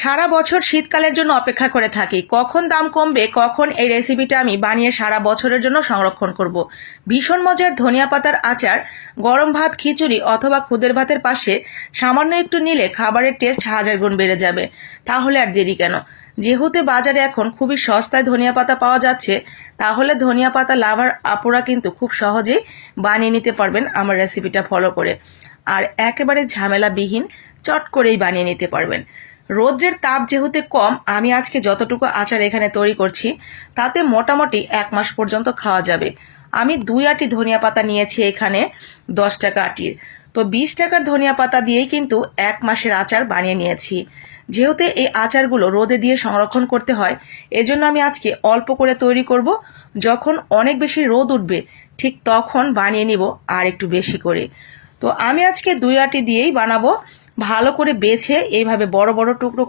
সারা বছর শীতকালের জন্য অপেক্ষা করে থাকি কখন দাম কমবে, কখন এই রেসিপিটা আমি বানিয়ে সারা বছরের জন্য সংরক্ষণ করব। ভীষণ মজার ধনিয়া পাতার আচার গরম ভাত, খিচুড়ি অথবা খুদের ভাতের পাশে সামান্য একটু নিলে খাবারের টেস্ট হাজার গুণ বেড়ে যাবে। তাহলে আর দেরি কেন? যেহেতু বাজারে এখন খুবই সস্তায় ধনিয়া পাতা পাওয়া যাচ্ছে, তাহলে ধনিয়া পাতা লাভার আপুরা কিন্তু খুব সহজেই বানিয়ে নিতে পারবেন আমার রেসিপিটা ফলো করে। আর একেবারে ঝামেলাবিহীন চট করেই বানিয়ে নিতে পারবেন। রৌদ্রের তাপ যেহেতু কম, আমি আজকে যতটুকু আচার এখানে তৈরি করছি তাতে মোটামুটি 1 মাস পর্যন্ত খাওয়া যাবে। আমি 2 আঁটি ধনিয়া পাতা নিয়েছি এখানে 10 টাকা আঁটির। তো 20 টাকার ধনিয়া পাতা দিয়েই কিন্তু 1 মাসের আচার বানিয়ে নিয়েছি। যেহেতু এই আচারগুলো রোদে দিয়ে সংরক্ষণ করতে হয়, এজন্য আমি আজকে অল্প করে তৈরি করব। যখন অনেক বেশি রোদ উঠবে ঠিক তখন বানিয়ে নিব আর একটু বেশি করে। তো আমি আজকে 2 আঁটি দিয়েই বানাবো। ভালো করে বেছে এইভাবে বড় বড় টুকরো করে